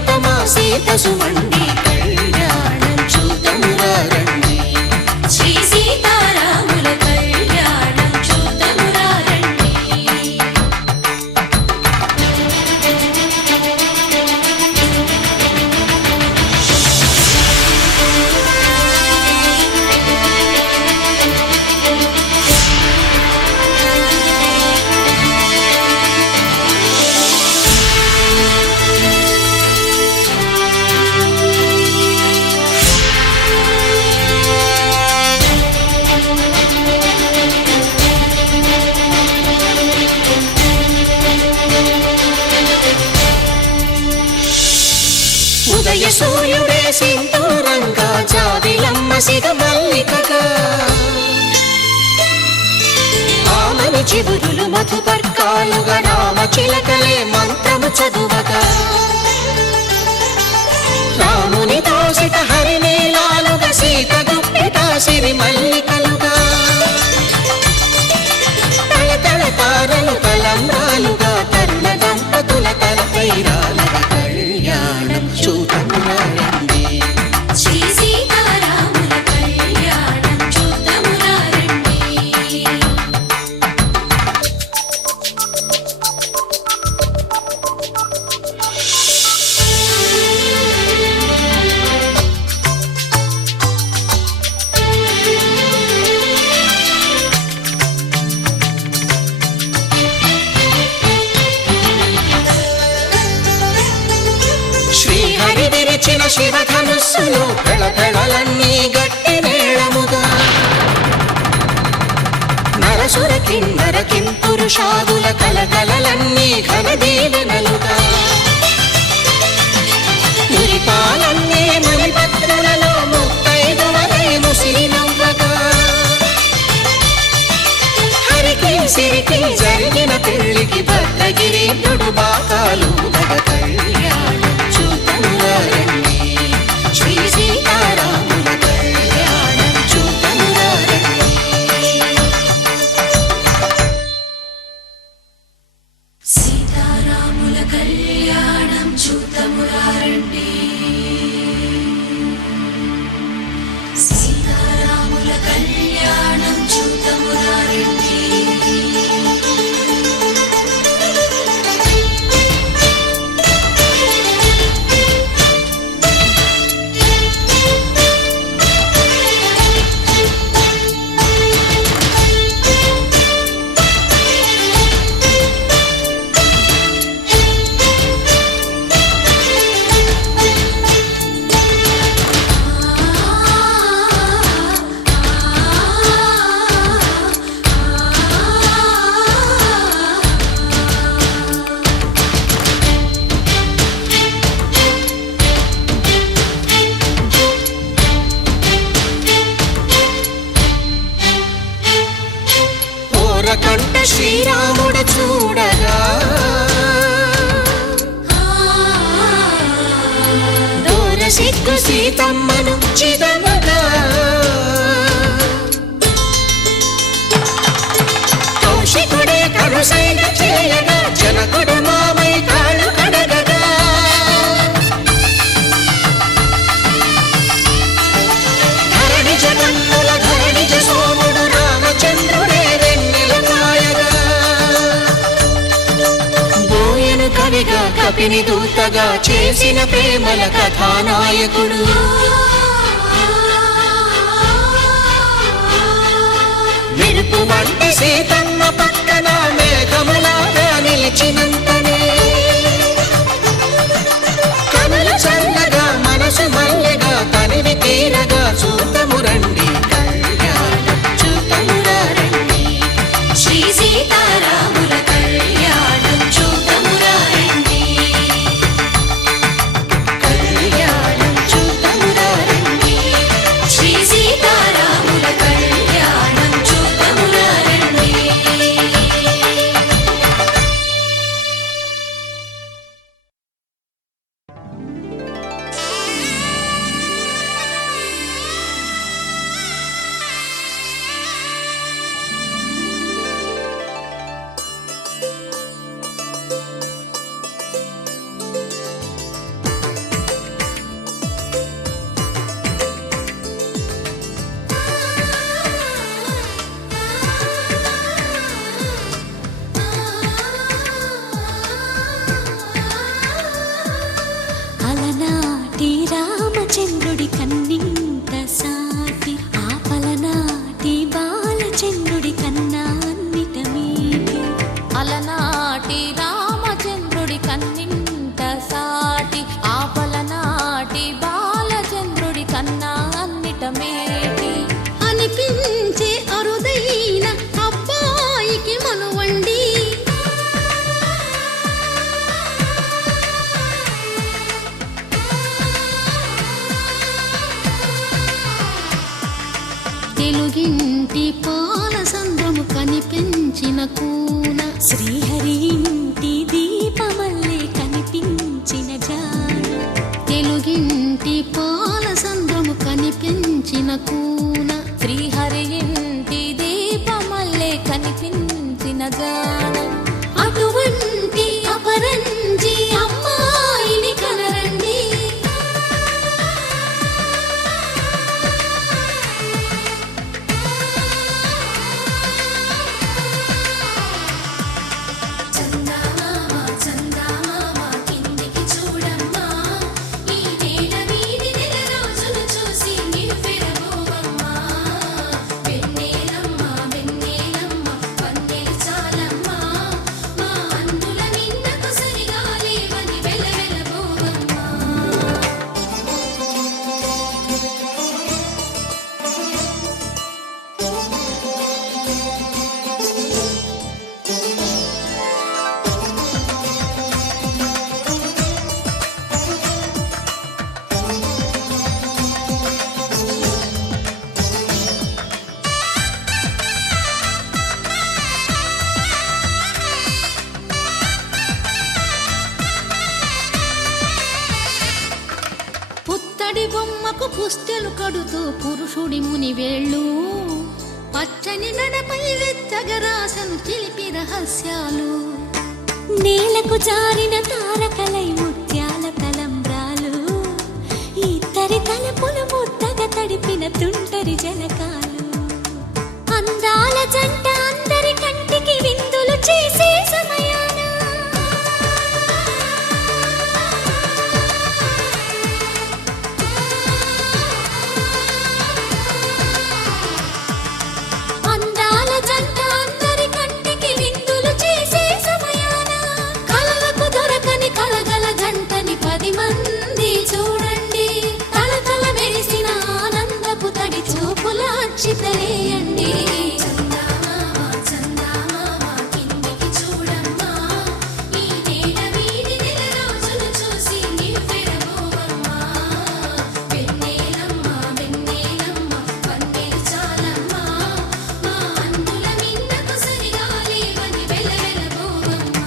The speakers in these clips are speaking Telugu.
ప్రియతమా సీత సుమండి కళ్యాణం చూతమురా రండి. శ్రీ సీతారాముల కళ్యాణం చూతమురా రండి. ఉదయ సూర్యుడే సింధూరంగా జాబిలమ్మ సిగ మల్లికగా ఆమని చిగురులు మధుపర్కాలుగా రామ చిలకలే మంత్రము చదువగా రాముని దోసిట హరినీలాలుగా సీత గుప్పిట సిరి మల్లికలుగా తళతళ తారలు తలంబ్రాలుగా తరుణ దంపతుల తలపై రాలగా కళ్యాణం చూతమురా రండి. శ్రీ సీతారాముల కళ్యాణం చూతమురా రండి. శ్రీహరి విరిచిన శివధనుస్సులు పెళపెళలన్నీ గట్టి మేళముగా నరసుర కిన్నర కింపురుషాదుల కలకలలన్నీ ఘన దీవెనలుగా మురిపాలన్నీ మణిపత్రులలో ముత్తైదువలై ముసిరి నవ్వగా హరికి సిరికి జరిగిన పెళ్లికి భద్రగిరీంద్రుడు బాకాలు కళ్యాణం చూతమురా రండి. శ్రీ సీతారాముల కళ్యాణం చూతమురా రండి. సీతారాముల కళ్యాణం చూతమురా రండి. సీతారాముల కళ్యాణం చూతమురా రండి. కంట శ్రీరాముడు చూడగా దూర సిగ్గు సీతమ్మను చిదమగా కౌశికుడే కరుసైన చేయగా జనకుడు మామై కాళ్ళు కడగగా ధరణి జగన్నుల ధరణిజ సోముడు రామచంద్రుడే కవిగా కపిని దూతగా చేసిన ప్రేమల కథానాయకుడు మెరుపు వంటి సీతమ్మ పక్కన మేఘములాగా నిలిచినంతనే కనులు చల్లగా మనసు మల్లెగా తనివి తీరగా చూతము రండి కళ్యాణం చూతమురా రండి. శ్రీ సీతారాముల కళ్యాణం చూతమురా రండి. కళ్యాణం చూతమురా రండి. శ్రీ సీతారాముల కళ్యాణం చూతమురా రండి. 「 రండి. రండి. రండి. రండి. రండి. రండి. రండి. రండి. రండి. రండి. రండి. రండి. రండి. రండి. రండి. రండి. రండి. శ్రీ సీతారాముల కళ్యాణం చూతమురా రండి. సాటి ఆపల నాటి బాలచంద్రుడి కన్నా అన్నిట మేటి అనిపించే అరుదైన అబ్బాయికి మనువండి. తెలుగింటి పాల సంద్రము కనిపించిన కూన శ్రీహరి ఇంటి దీపమల్లే కనిపించిన జాన తెలుగింటి పాల సంద్రము కనిపించిన కూన శ్రీహరి ఇంటి దీపమల్లే కనిపించిన జాన అటువంటి అపరంజి అమ్మాయిని కనరండి. చందమామ చందమామ కిందికి చూడమ్మా ఈ నేల వీడి నెల రోజులు చూసి నివ్వెరబోవమ్మా వెన్నెలమ్మ వెన్నెలమ్మ వన్నెలు చాలమ్మా మా అందుల నిన్నకు సరిగా లేవని వెలవెలబోవమ్మా పుత్తడి బొమ్మకు పుస్తెలు కడుతూ పురుషుడి ముని వేళ్ళు పచ్చని నడపై వెచ్చగరాసను చిలిపి రహస్యాలు. నేలకు జారిన తారకలై ముత్యాల తలంబ్రాలు ఇద్దరి తలపులు ముద్దగా తడిపిన తుంటరి జలకాలు అందాల జంట అందరి కంటికి విందులు చేసే సమయాన అందాల జంట అందరి కంటికి విందులు చేసే సమయాన కలలకు దొరకని కలగల జంటని 10 మంది చూడండి తలతల మెరిసిన ఆనందపు తడి చూపుల అక్షితలేయండి. చందమామ చందమామ కిందికి చూడమ్మా ఈ నేల వీడి నెల రోజులు చూసి నివ్వెరబోవమ్మా వెన్నెలమ్మ వెన్నెలమ్మ వన్నెలు చాలమ్మా మా అందుల నిన్నకు సరిగా లేవని వెలవెలబోవమ్మా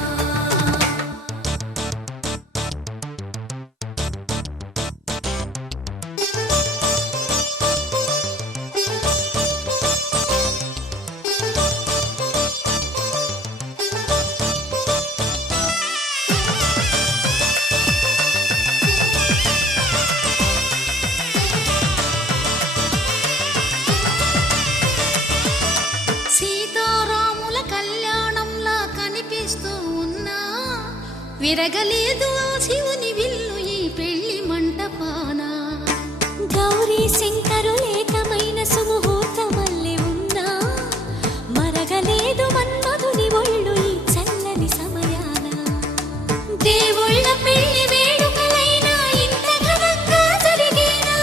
సీతారాముల కళ్యాణంలా కనిపిస్తూ ఉన్నా విరగలేదు ఆ శివుని విల్లు ఈ పెళ్లి మంటపాన. గౌరీ శంకరులేకమైన సుముహూర్తమల్లె ఉన్నా మరగలేదు మన్మధుని ఒళ్ళు ఈ చల్లని సమయాన దేవుళ్ళ పెళ్లి వేడుకలైనా ఇంత ఘనంగా జరిగేనా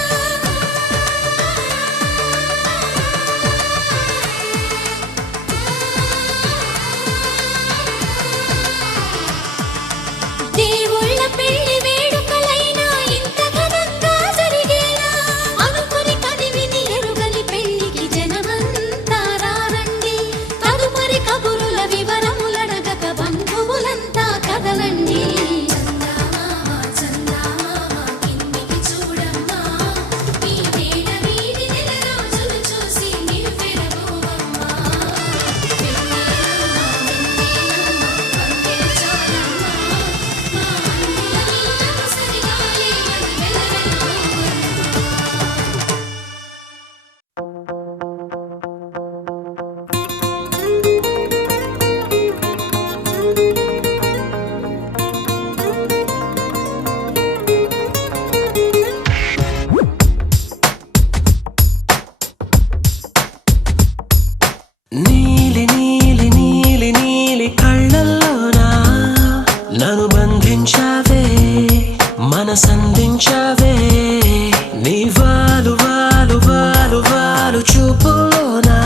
దేవుళ్ళ మనసందించావే నీ వాలు వాలు వాలు వాలు చూపులోనా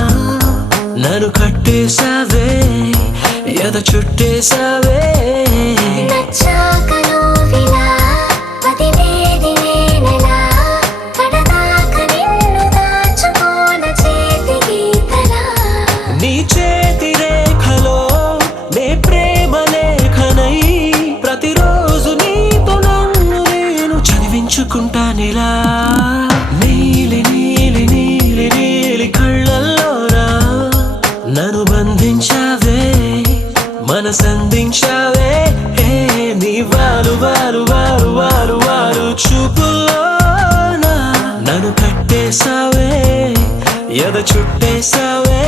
నన్ను కట్టేశావే ఎద చుట్టేశావే నచ్చాక నువ్విలా వదిలేది నేనెలా కడదాక నిన్ను దాచుకోన చేతి గీతలా నీ చేతి రేఖలో నే ప్రేమ లేఖనై ప్రతిరోజు నీతో నన్ను నేను చదివించుకుంటానిలా నీలి నీలి నీలి నీలి కళ్ళల్లోనా నన్ను బంధించావే మనసందించావే నీ వాలు వాలు వాలు వాలు వాలు చూపులోనా నన్ను కట్టేశావే ఎద చుట్టేశావే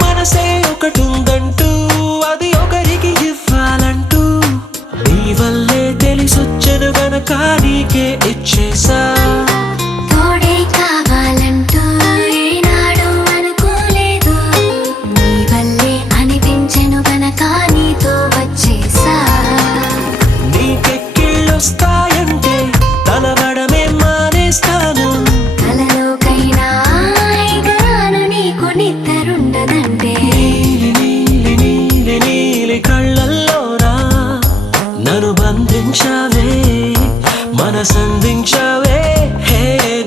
మనసే ఒకటుందంటూ అది ఒకరికి ఇవ్వాలంటూ నీ వల్లే తెలిసొచ్చను గనక నీకే ఇచ్చేసా తోడే కావాలంటూ ఏనాడు అనుకోలేదు నీ వల్లే అనిపించెను గనక నీతో వచ్చేసా నీకెక్కిళ్ళొస్తాయంటే తలవడమే మానేస్తాను కలలోకైనా ఎగరాను నీకు నిద్రుండదంటే నీలి నీలి నీలి నీలి కళ్ళల్లోనా నన్ను బంధించావే మనసందించావే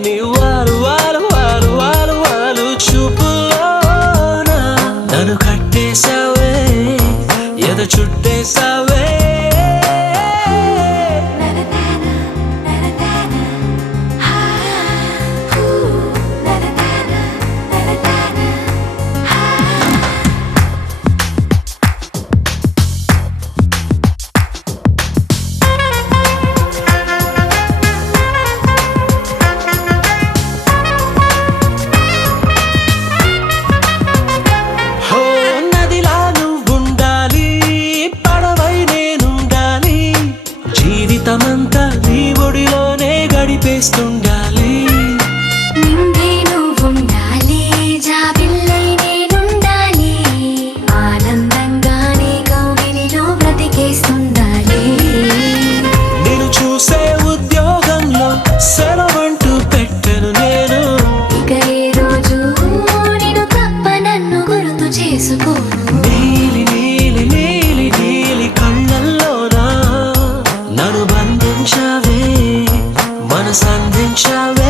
నీ వాలు వాలు వాలు వాలు వాలు చూపులోనా నన్ను కట్టేశావే ఎద చుట్టేశావే హో నదిలా నువ్వుండాలి పడవై నేనుండాలి జీవితమంతా నీ ఒడిలోనే గడిపేస్తుండాలి నిండే నువ్వుండాలి జాబిల్లై నేనుండాలి ఆనందంగా నీ కౌగిలిలో బ్రతికేస్తుండాలి నేను చూసే ఉద్యోగంలో సెలవంటూ పెట్టను నేను ఇక ఏ రోజు నేను తప్ప నన్ను గుర్తు చేసుకోను నీలి నీలి నీలి నీలి కళ్ళల్లోనా నన్ను బంధించావే మనసందించావే